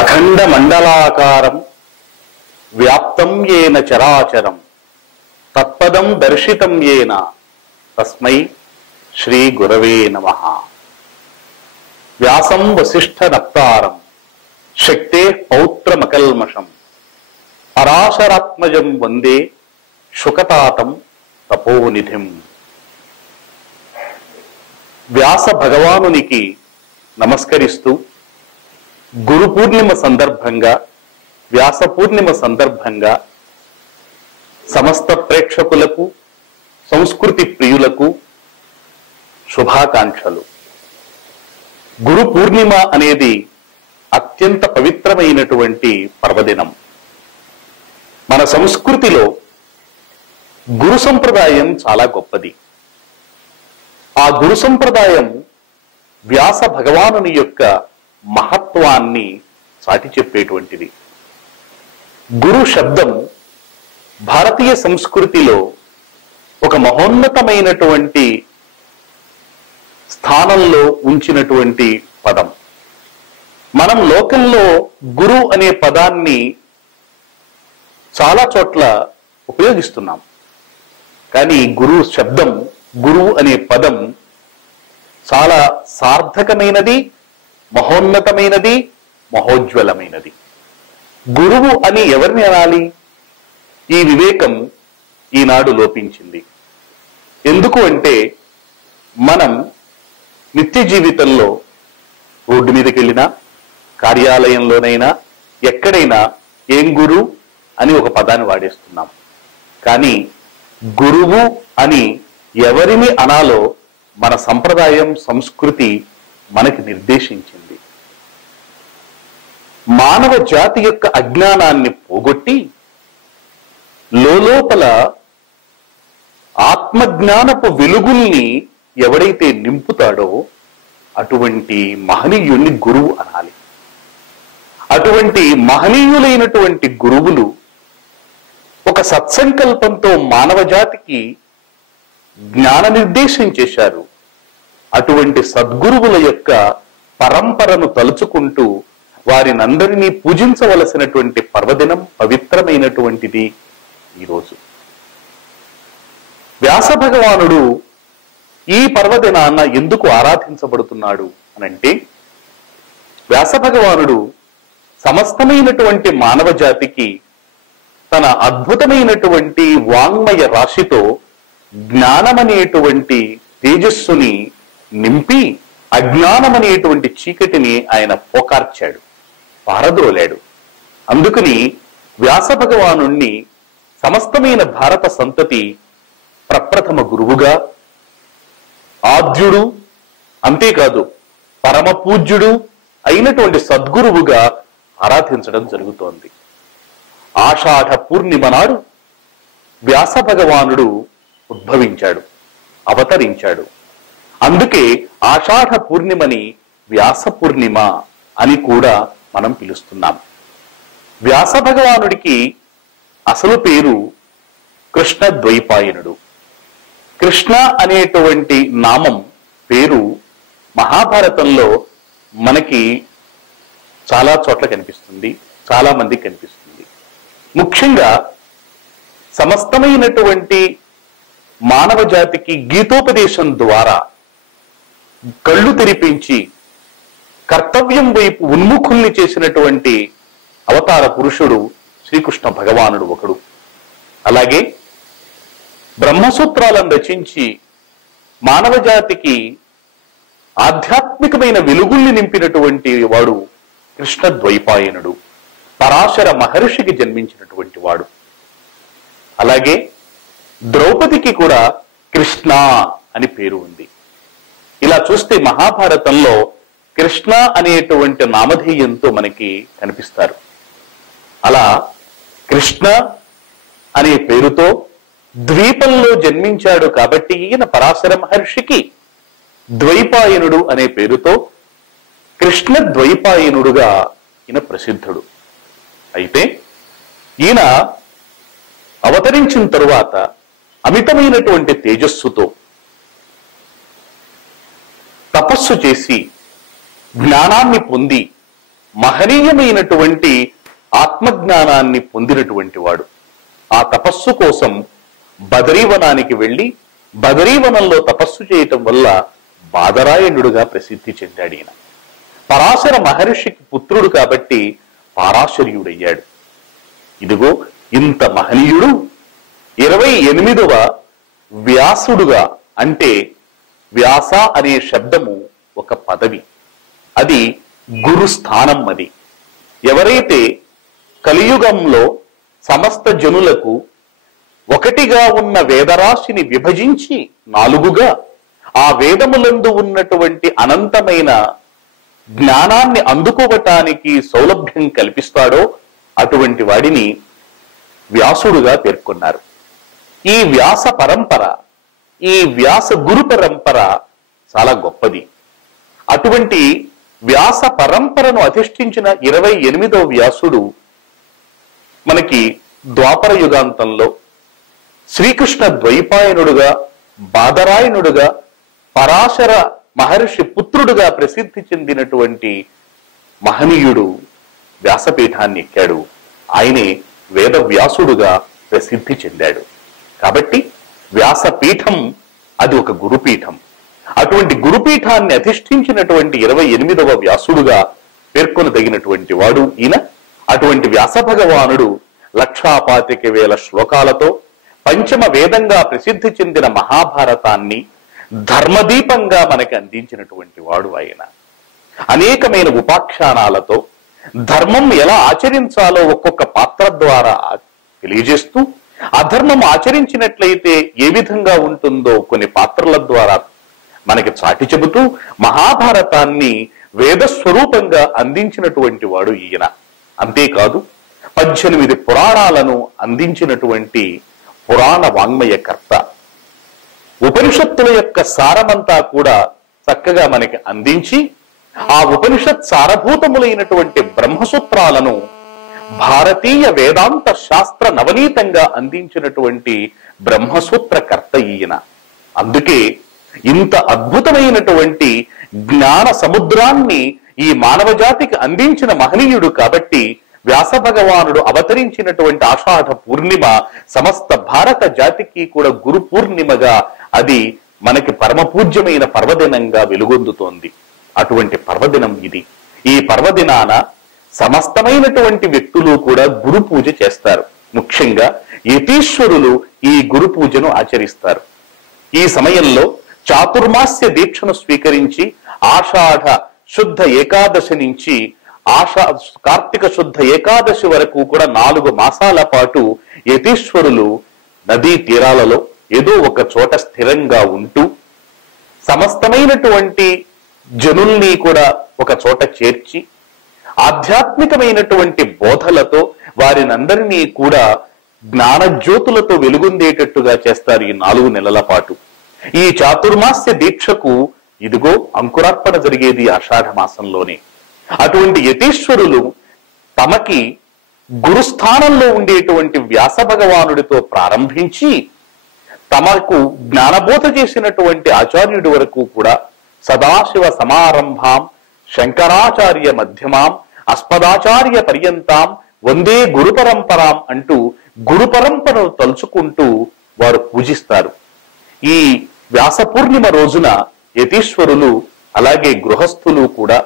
అఖండ మండలాకారం వ్యాప్తం ఏన చరాచరం తత్పదం దర్శితం ఏన తస్మై శ్రీ గురవే నమః. వ్యాసం వసిష్ఠ నప్తారం శక్తే పౌత్రమకల్మషం పరాశరాత్మజం వందే శుకతాతం తపోనిధిం. వ్యాస భగవానునికి నమస్కరిస్తూ గురు పూర్ణిమ సందర్భంగా, వ్యాస పూర్ణిమ సందర్భంగా సమస్త ప్రేక్షకులకు, సంస్కృతి ప్రియులకు శుభాకాంక్షలు. గురు పూర్ణిమ అనేది అత్యంత పవిత్రమైనటువంటి పర్వదినం. మన సంస్కృతిలో గురు సంప్రదాయం చాలా గొప్పది. ఆ గురు సంప్రదాయం వ్యాస భగవానుని యొక్క మహత్వాన్ని చాటి చెప్పేటువంటిది. గురు శబ్దం భారతీయ సంస్కృతిలో ఒక మహోన్నతమైనటువంటి స్థానంలో ఉంచినటువంటి పదం. మనం లోకంలో గురు అనే పదాన్ని చాలా చోట్ల ఉపయోగిస్తున్నాం. కానీ గురు శబ్దం, గురువు అనే పదం చాలా సార్థకమైనది, మహోన్నతమైనది, మహోజ్వలమైనది. గురువు అని ఎవరిని అనాలి? ఈ వివేకం ఈనాడు లోపించింది. ఎందుకు అంటే మనం నిత్య జీవితంలో రోడ్డు మీదకి వెళ్ళినా, కార్యాలయంలోనైనా, ఎక్కడైనా ఏం గురు అని ఒక పదాన్ని వాడేస్తున్నాం. కానీ గురువు అని ఎవరిని అనాలో మన సంప్రదాయం, సంస్కృతి మనకి నిర్దేశించింది. మానవ జాతి యొక్క అజ్ఞానాన్ని పోగొట్టి లోపల ఆత్మజ్ఞానపు వెలుగుల్ని ఎవడైతే నింపుతాడో అటువంటి మహనీయుల్ని గురువు అనాలి. అటువంటి మహనీయులైనటువంటి గురువులు ఒక సత్సంకల్పంతో మానవ జాతికి జ్ఞాన నిర్దేశం చేశారు. అటువంటి సద్గురువుల యొక్క పరంపరను తలుచుకుంటూ వారినందరినీ పూజించవలసినటువంటి పర్వదినం, పవిత్రమైనటువంటిది ఈరోజు. వ్యాస భగవానుడు ఈ పర్వదినాన్న ఎందుకు ఆరాధించబడుతున్నాడు అనంటే, వ్యాస భగవానుడు సమస్తమైనటువంటి మానవ జాతికి తన అద్భుతమైనటువంటి వాంగ్మయ రాశితో జ్ఞానమనేటువంటి తేజస్సుని నింపి అజ్ఞానమనేటువంటి చీకటిని ఆయన పోకార్చాడు, పారద్రోలాడు. అందుకని వ్యాస భగవానుణ్ణి సమస్తమైన భారత సంతతి ప్రప్రథమ గురువుగా, ఆద్యుడు, అంతేకాదు పరమ పూజ్యుడు అయినటువంటి సద్గురువుగా ఆరాధించడం జరుగుతోంది. ఆషాఢ పూర్ణిమ నాడు వ్యాస భగవానుడు ఉద్భవించాడు, అవతరించాడు. అందుకే ఆషాఢ పూర్ణిమని వ్యాస పూర్ణిమ అని కూడా మనం పిలుస్తున్నాం. వ్యాస భగవానుడికి అసలు పేరు కృష్ణ ద్వైపాయనుడు. కృష్ణ అనేటువంటి నామం, పేరు మహాభారతంలో మనకి చాలా చోట్ల కనిపిస్తుంది, చాలా మందికి కనిపిస్తుంది. ముఖ్యంగా సమస్తమైనటువంటి మానవ జాతికి గీతోపదేశం ద్వారా కళ్ళు తెరిపించి కర్తవ్యం వైపు ఉన్ముఖుల్ని చేసినటువంటి అవతార పురుషుడు శ్రీకృష్ణ భగవానుడు ఒకడు. అలాగే బ్రహ్మసూత్రాలను రచించి మానవ జాతికి ఆధ్యాత్మికమైన వెలుగుల్ని నింపినటువంటి వాడు కృష్ణ ద్వైపాయనుడు, పరాశర మహర్షికి జన్మించినటువంటి వాడు. అలాగే ద్రౌపదికి కూడా కృష్ణ అని పేరు ఉంది. ఇలా చూస్తే మహాభారతంలో కృష్ణ అనేటువంటి నామధేయంతో మనకి కనిపిస్తారు. అలా కృష్ణ అనే పేరుతో ద్వీపంలో జన్మించాడు కాబట్టి ఈయన పరాశర మహర్షికి ద్వైపాయనుడు అనే పేరుతో కృష్ణ ద్వైపాయనుడుగా ఈయన ప్రసిద్ధుడు. అయితే ఈయన అవతరించిన తరువాత అమితమైనటువంటి తేజస్సుతో తపస్సు చేసి జ్ఞానాన్ని పొంది మహనీయమైనటువంటి ఆత్మజ్ఞానాన్ని పొందినటువంటి వాడు. ఆ తపస్సు కోసం బదరీవనానికి వెళ్ళి బదరీవనంలో తపస్సు చేయటం వల్ల బాదరాయణుడుగా ప్రసిద్ధి చెందాడు. ఈయన పరాశర మహర్షికి పుత్రుడు కాబట్టి పారాశర్యుడయ్యాడు. ఇదిగో ఇంత మహనీయుడు 28వ వ్యాసుడుగా, అంటే వ్యాస అనే శబ్దము ఒక పదవి, అది గురుస్థానం. అది ఎవరైతే కలియుగంలో సమస్త జనులకు ఒకటిగా ఉన్న వేదరాశిని విభజించి 4గా ఆ వేదములందు ఉన్నటువంటి అనంతమైన జ్ఞానాన్ని అందుకోవటానికి సౌలభ్యం కల్పిస్తాడో అటువంటి వాడిని వ్యాసుడుగా పేర్కొన్నారు. ఈ వ్యాస పరంపర, ఈ వ్యాస గురు పరంపర చాలా గొప్పది. అటువంటి వ్యాస పరంపరను అధిష్ఠించిన 28వ వ్యాసుడు మనకి ద్వాపర యుగాంతంలో శ్రీకృష్ణ ద్వైపాయనుడుగా, బాదరాయణుడుగా, పరాశర మహర్షి పుత్రుడుగా ప్రసిద్ధి చెందినటువంటి మహనీయుడు వ్యాసపీఠాన్ని ఎక్కాడు. ఆయనే వేద వ్యాసుడుగా ప్రసిద్ధి చెందాడు. కాబట్టి వ్యాసపీఠం అది ఒక గురుపీఠం. అటువంటి గురుపీఠాన్ని అధిష్ఠించినటువంటి 28వ వ్యాసుడుగా పేర్కొనదగినటువంటి వాడు ఈయన. అటువంటి వ్యాస భగవానుడు 1,25,000 శ్లోకాలతో పంచమ వేదంగా ప్రసిద్ధి చెందిన మహాభారతాన్ని ధర్మదీపంగా మనకి అందించినటువంటి వాడు ఆయన. అనేకమైన ఉపాఖ్యానాలతో ధర్మం ఎలా ఆచరించాలో ఒక్కొక్క పాత్ర ద్వారా తెలియజేస్తూ, అధర్మం ఆచరించినట్లయితే ఏ విధంగా ఉంటుందో కొన్ని పాత్రల ద్వారా మనకి చాటి చెబుతూ మహాభారతాన్ని వేదస్వరూపంగా అందించినటువంటి వాడు ఈయన. అంతేకాదు 18 పురాణాలను అందించినటువంటి పురాణ వాంగ్మయకర్త. ఉపనిషత్తుల యొక్క సారమంతా కూడా చక్కగా మనకి అందించి ఆ ఉపనిషత్ సారభూతములైనటువంటి బ్రహ్మసూత్రాలను భారతీయ వేదాంత శాస్త్ర నవనీతంగా అందించినటువంటి బ్రహ్మసూత్రకర్త ఈయన. అందుకే ఇంత అద్భుతమైనటువంటి జ్ఞాన సముద్రాన్ని ఈ మానవ జాతికి అందించిన మహనీయుడు కాబట్టి వ్యాస భగవానుడు అవతరించినటువంటి ఆషాఢ పూర్ణిమ సమస్త భారత జాతికి కూడా గురు పూర్ణిమగా అది మనకి పరమ పూజ్యమైన పర్వదినంగా వెలుగొందుతోంది. అటువంటి పర్వదినం ఇది. ఈ పర్వదినాన సమస్తమైనటువంటి వ్యక్తులు కూడా గురు పూజ చేస్తారు. ముఖ్యంగా యతీశ్వరులు ఈ గురు పూజను ఆచరిస్తారు. ఈ సమయంలో చాతుర్మాస్య దీక్షను స్వీకరించి ఆషాఢ శుద్ధ ఏకాదశి నుంచి కార్తీక శుద్ధ ఏకాదశి వరకు కూడా 4 మాసాల పాటు యతీశ్వరులు నదీ తీరాలలో ఏదో ఒక చోట స్థిరంగా ఉంటూ సమస్తమైనటువంటి జనుల్ని కూడా ఒక చోట చేర్చి ఆధ్యాత్మికమైనటువంటి బోధలతో వారినందరినీ కూడా జ్ఞానజ్యోతులతో వెలుగొందేటట్టుగా చేస్తారు ఈ 4 నెలల పాటు. ఈ చాతుర్మాస్య దీక్షకు ఇదిగో అంకురార్పణ జరిగేది ఆషాఢ మాసంలోనే. అటువంటి యతీశ్వరులు తమకి గురుస్థానంలో ఉండేటువంటి వ్యాస భగవానుడితో ప్రారంభించి తమకు జ్ఞానబోధ చేసినటువంటి ఆచార్యుడి వరకు కూడా సదాశివ సమారంభాం శంకరాచార్య మధ్యమాం అస్మదాచార్య పర్యంతాం వందే గురు పరంపరాం అంటూ గురు పరంపరను తలుచుకుంటూ వారు పూజిస్తారు. ఈ వ్యాస పూర్ణిమ రోజున యతీశ్వరులు అలాగే గృహస్థులు కూడా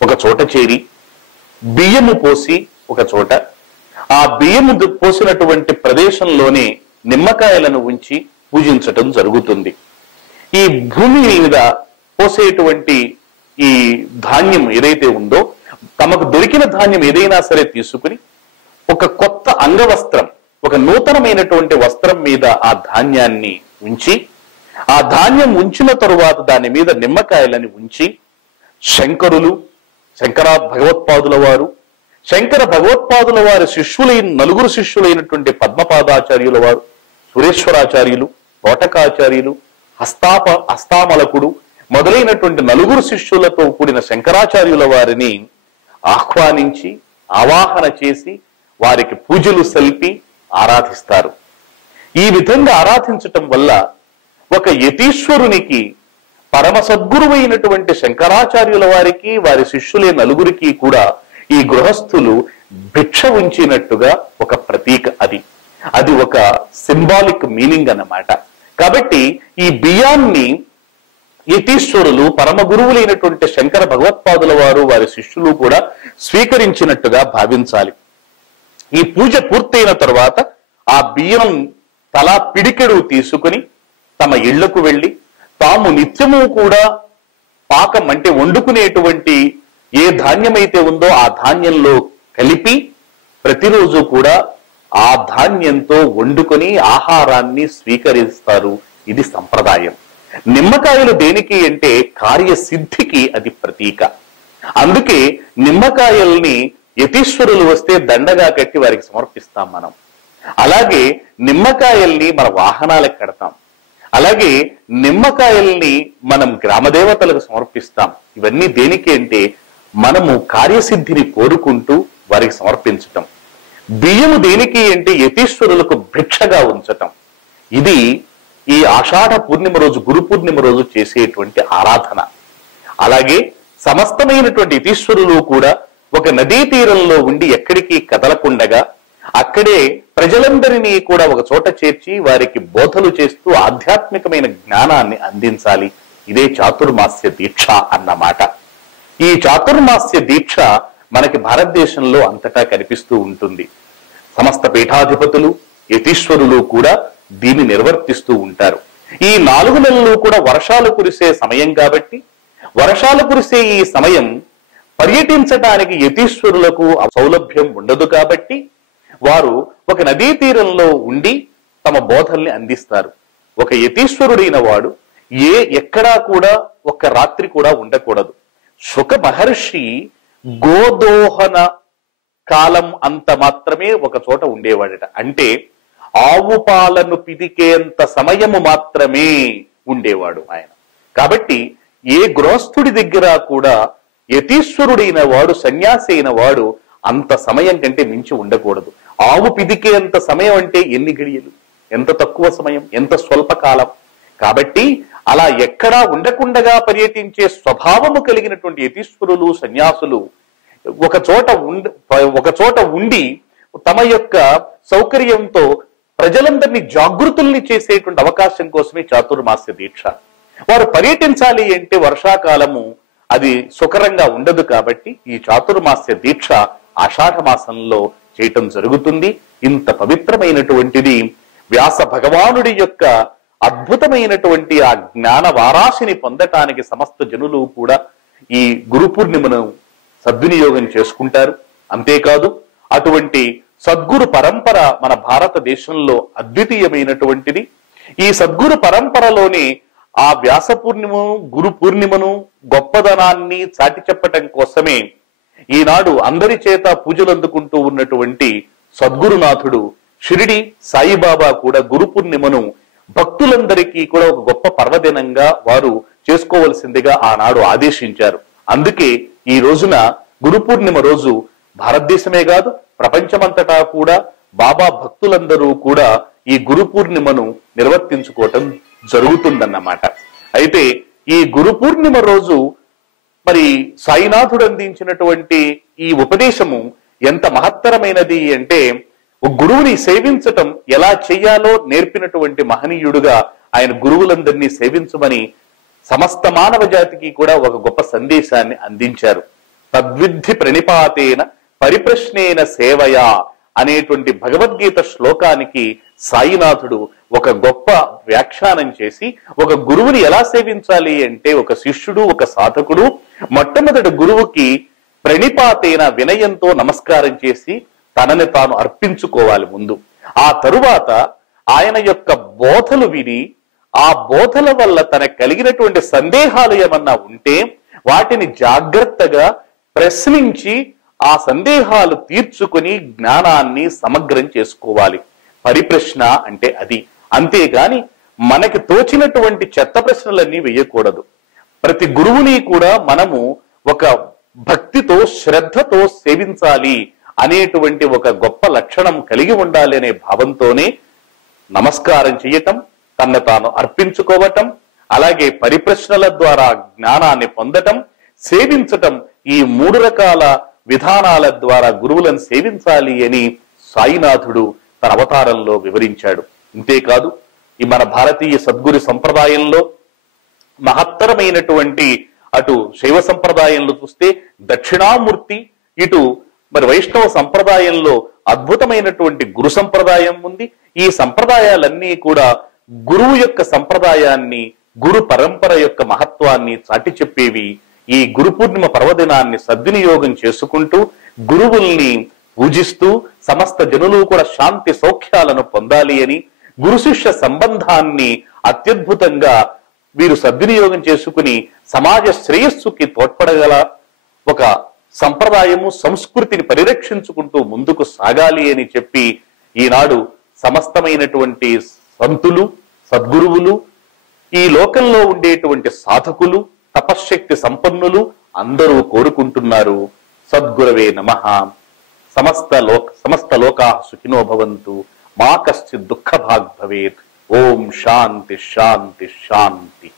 ఒక చోట చేరి బియ్యము పోసి ఒక చోట, ఆ బియ్యము పోసినటువంటి ప్రదేశంలోనే నిమ్మకాయలను ఉంచి పూజించటం జరుగుతుంది. ఈ భూమి మీద పోసేటువంటి ఈ ధాన్యం ఏదైతే ఉందో తమకు దొరికిన ధాన్యం ఏదైనా సరే తీసుకుని ఒక కొత్త అంగవస్త్రం, ఒక నూతనమైనటువంటి వస్త్రం మీద ఆ ధాన్యాన్ని ఉంచి, ఆ ధాన్యం ఉంచిన తరువాత దాని మీద నిమ్మకాయలని ఉంచి శంకరులు, శంకర భగవత్పాదుల వారు, శంకర భగవత్పాదుల వారి శిష్యులైన 4 శిష్యులైనటువంటి పద్మపాదాచార్యుల వారు, సురేశ్వరాచార్యులు, తోటకాచార్యులు, హస్తామలకుడు మొదలైనటువంటి 4 శిష్యులతో కూడిన శంకరాచార్యుల వారిని ఆహ్వానించి ఆవాహన చేసి వారికి పూజలు సల్పి ఆరాధిస్తారు. ఈ విధంగా ఆరాధించటం వల్ల ఒక యతీశ్వరునికి పరమ సద్గురువైనటువంటి శంకరాచార్యుల వారికి వారి శిష్యులే 4 కూడా ఈ గృహస్థులు భిక్ష ఉంచినట్టుగా ఒక ప్రతీక అది ఒక సింబాలిక్ మీనింగ్ అన్నమాట. కాబట్టి ఈ బియ్యాన్ని యతీశ్వరులు పరమ గురువులైనటువంటి శంకర భగవత్పాదుల వారు వారి శిష్యులు కూడా స్వీకరించినట్టుగా భావించాలి. ఈ పూజ పూర్తయిన తరువాత ఆ బియ్యం తలా పిడికెడు తీసుకుని తమ ఇళ్లకు వెళ్ళి తాము నిత్యము కూడా పాకం అంటే వండుకునేటువంటి ఏ ధాన్యమైతే ఉందో ఆ ధాన్యంలో కలిపి ప్రతిరోజు కూడా ఆ ధాన్యంతో వండుకొని ఆహారాన్ని స్వీకరిస్తారు. ఇది సంప్రదాయం. నిమ్మకాయలు దేనికి అంటే కార్యసిద్ధికి అది ప్రతీక. అందుకే నిమ్మకాయల్ని యతీశ్వరులు వస్తే దండగా కట్టి వారికి సమర్పిస్తాం మనం. అలాగే నిమ్మకాయల్ని మన వాహనాలకు కడతాం. అలాగే నిమ్మకాయల్ని మనం గ్రామదేవతలకు సమర్పిస్తాం. ఇవన్నీ దేనికి అంటే మనము కార్యసిద్ధిని కోరుకుంటూ వారికి సమర్పించటం. బియ్యము దేనికి అంటే యతీశ్వరులకు భిక్షగా ఉంచటం. ఇది ఈ ఆషాఢ పూర్ణిమ రోజు, గురు పూర్ణిమ రోజు చేసేటువంటి ఆరాధన. అలాగే సమస్తమైనటువంటి యతీశ్వరులు కూడా ఒక నదీ తీరంలో ఉండి ఎక్కడికి కదలకుండగా అక్కడే ప్రజలందరినీ కూడా ఒక చోట చేర్చి వారికి బోధలు చేస్తూ ఆధ్యాత్మికమైన జ్ఞానాన్ని అందించాలి. ఇదే చాతుర్మాస్య దీక్ష అన్నమాట. ఈ చాతుర్మాస్య దీక్ష మనకి భారతదేశంలో అంతటా కనిపిస్తూ ఉంటుంది. సమస్త పీఠాధిపతులు యతీశ్వరులు కూడా దీన్ని నిర్వర్తిస్తూ ఉంటారు. ఈ 4 నెలలు కూడా వర్షాలు కురిసే సమయం కాబట్టి వర్షాలు కురిసే ఈ సమయం పర్యటించడానికి యతీశ్వరులకు సౌలభ్యం ఉండదు కాబట్టి వారు ఒక నదీ తీరంలో ఉండి తమ బోధల్ని అందిస్తారు. ఒక యతీశ్వరుడైన వాడు ఎక్కడా కూడా ఒక్క రాత్రి కూడా ఉండకూడదు. శుక మహర్షి గోదోహన కాలం అంత మాత్రమే ఒక చోట ఉండేవాడట. అంటే ఆవు పాలను పిదికేంత సమయము మాత్రమే ఉండేవాడు ఆయన. కాబట్టి ఏ గృహస్థుడి దగ్గర కూడా యతీశ్వరుడైన వాడు, సన్యాసి అయిన వాడు అంత సమయం కంటే మించి ఉండకూడదు. ఆవు పిదికేంత సమయం అంటే ఎన్ని గడియలు, ఎంత తక్కువ సమయం, ఎంత స్వల్పకాలం. కాబట్టి అలా ఎక్కడా ఉండకుండగా పర్యటించే స్వభావము కలిగినటువంటి యతీశ్వరులు, సన్యాసులు ఒక చోట ఉండి తమ యొక్క సౌకర్యంతో ప్రజలందరినీ జాగృతుల్ని చేసేటువంటి అవకాశం కోసమే చాతుర్మాస్య దీక్ష. వారు పర్యటించాలి అంటే వర్షాకాలము అది సుకరంగా ఉండదు కాబట్టి ఈ చాతుర్మాస్య దీక్ష ఆషాఢ మాసంలో చేయటం జరుగుతుంది. ఇంత పవిత్రమైనటువంటిది వ్యాస భగవానుడి యొక్క అద్భుతమైనటువంటి ఆ జ్ఞాన వారాశిని పొందటానికి సమస్త జనులు కూడా ఈ గురు పూర్ణిమను సద్వినియోగం చేసుకుంటారు. అంతేకాదు అటువంటి సద్గురు పరంపర మన భారతదేశంలో అద్వితీయమైనటువంటిది. ఈ సద్గురు పరంపరలోని ఆ వ్యాస పూర్ణిమను, గురు పూర్ణిమను గొప్పదనాన్ని చాటి చెప్పటం కోసమే ఈనాడు అందరి చేత పూజలు అందుకుంటూ ఉన్నటువంటి సద్గురునాథుడు షిరిడి సాయిబాబా కూడా గురు పూర్ణిమను భక్తులందరికీ కూడా ఒక గొప్ప పర్వదినంగా వారు చేసుకోవలసిందిగా ఆనాడు ఆదేశించారు. అందుకే ఈ రోజున గురు పూర్ణిమ రోజు భారతదేశమే కాదు ప్రపంచమంతటా కూడా బాబా భక్తులందరూ కూడా ఈ గురు పూర్ణిమను నిర్వర్తించుకోవటం జరుగుతుందన్నమాట. అయితే ఈ గురు పూర్ణిమ రోజు మరి సాయినాథుడు అందించినటువంటి ఈ ఉపదేశము ఎంత మహత్తరమైనది అంటే గురువుని సేవించటం ఎలా చెయ్యాలో నేర్పినటువంటి మహనీయుడుగా ఆయన గురువులందరినీ సేవించమని సమస్త మానవ జాతికి కూడా ఒక గొప్ప సందేశాన్ని అందించారు. తద్విద్ధి ప్రణిపాతేన పరిప్రశ్నేన సేవయా అనేటువంటి భగవద్గీత శ్లోకానికి సాయినాథుడు ఒక గొప్ప వ్యాఖ్యానం చేసి ఒక గురువుని ఎలా సేవించాలి అంటే ఒక శిష్యుడు, ఒక సాధకుడు మొట్టమొదటి గురువుకి ప్రణిపాతేన వినయంతో నమస్కారం చేసి తనని తాను అర్పించుకోవాలి ముందు. ఆ తరువాత ఆయన యొక్క బోధలు విని ఆ బోధల వల్ల తనకు కలిగినటువంటి సందేహాలు ఏమన్నా ఉంటే వాటిని జాగ్రత్తగా ప్రశ్నించి ఆ సందేహాలు తీర్చుకుని జ్ఞానాన్ని సమగ్రం చేసుకోవాలి. పరిప్రశ్న అంటే అది. అంతేగాని మనకి తోచినటువంటి చెత్త ప్రశ్నలన్నీ వేయకూడదు. ప్రతి గురువుని కూడా మనము ఒక భక్తితో, శ్రద్ధతో సేవించాలి అనేటువంటి ఒక గొప్ప లక్షణం కలిగి ఉండాలి అనే భావంతోనే నమస్కారం చేయటం, తన్ను తాను అర్పించుకోవటం, అలాగే పరిప్రశ్నల ద్వారా జ్ఞానాన్ని పొందటం, సేవించటం, ఈ 3 రకాల విధానాల ద్వారా గురువులను సేవించాలి అని సాయినాథుడు తన అవతారంలో వివరించాడు. ఇంతేకాదు ఈ మన భారతీయ సద్గురు సంప్రదాయంలో మహత్తరమైనటువంటి అటు శైవ సంప్రదాయంలో చూస్తే దక్షిణామూర్తి, ఇటు మరి వైష్ణవ సంప్రదాయంలో అద్భుతమైనటువంటి గురు సంప్రదాయం ఉంది. ఈ సంప్రదాయాలన్నీ కూడా గురువు యొక్క సంప్రదాయాన్ని, గురు పరంపర యొక్క మహత్వాన్ని చాటి చెప్పేవి. ఈ గురు పూర్ణిమ పర్వదినాన్ని సద్వినియోగం చేసుకుంటూ గురువుల్ని పూజిస్తూ సమస్త జనులు కూడా శాంతి సౌఖ్యాలను పొందాలి అని, గురు శిష్య సంబంధాన్ని అత్యద్భుతంగా వీరు సద్వినియోగం చేసుకుని సమాజ శ్రేయస్సుకి తోడ్పడగల ఒక సంప్రదాయము, సంస్కృతిని పరిరక్షించుకుంటూ ముందుకు సాగాలి అని చెప్పి ఈనాడు సమస్తమైనటువంటి సంతులు, సద్గురువులు, ఈ లోకంలో ఉండేటువంటి సాధకులు, తపశ్శక్తి సంపన్నులు అందరూ కోరుకుంటున్నారు. సద్గురవే నమః. సమస్త లోకా సుఖినో భవంతు, మా కశ్చిత్ దుఃఖ భాగ్ భవేత్. ఓం శాంతి శాంతి శాంతి.